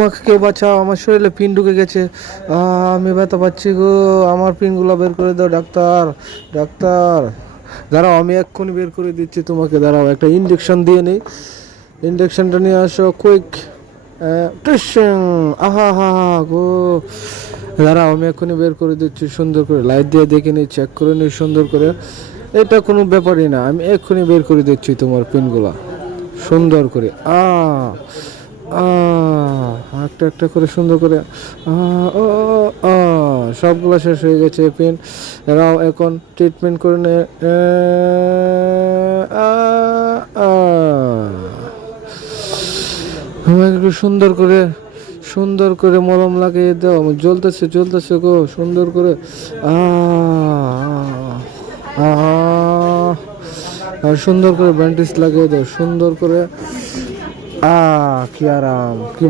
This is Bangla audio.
আমাকে কেউ বাঁচাও, আমার শরীরে পিন ঢুকে গেছে। আমি ব্যথা পাচ্ছি গো, আমার পিনগুলো বের করে দাও ডাক্তার। ডাক্তার দাঁড়াও, আমি এক্ষুনি বের করে দিচ্ছি তোমাকে। দাঁড়াও, একটা ইঞ্জেকশন দিয়ে নিই। ইঞ্জেকশনটা নিয়ে আসো কুইক। আহা হা হা গো। দাঁড়াও, আমি এক্ষুনি বের করে দিচ্ছি সুন্দর করে, লাইট দিয়ে দেখে নিই, চেক করে নিই সুন্দর করে। এটা কোনো ব্যাপারই না, আমি এক্ষুনি বের করে দিচ্ছি তোমার পিনগুলা সুন্দর করে। আ একটা একটা করে সুন্দর করে। ও সবগুলো শেষ হয়ে গেছে পেন। এরাও এখন ট্রিটমেন্ট করে নে। আমাকে একটু সুন্দর করে মলম লাগিয়ে দাও। জ্বলতেছে জ্বলতেছে গো, সুন্দর করে। আর সুন্দর করে ব্যান্ডেজ লাগিয়ে দাও সুন্দর করে। কি আরাম, কি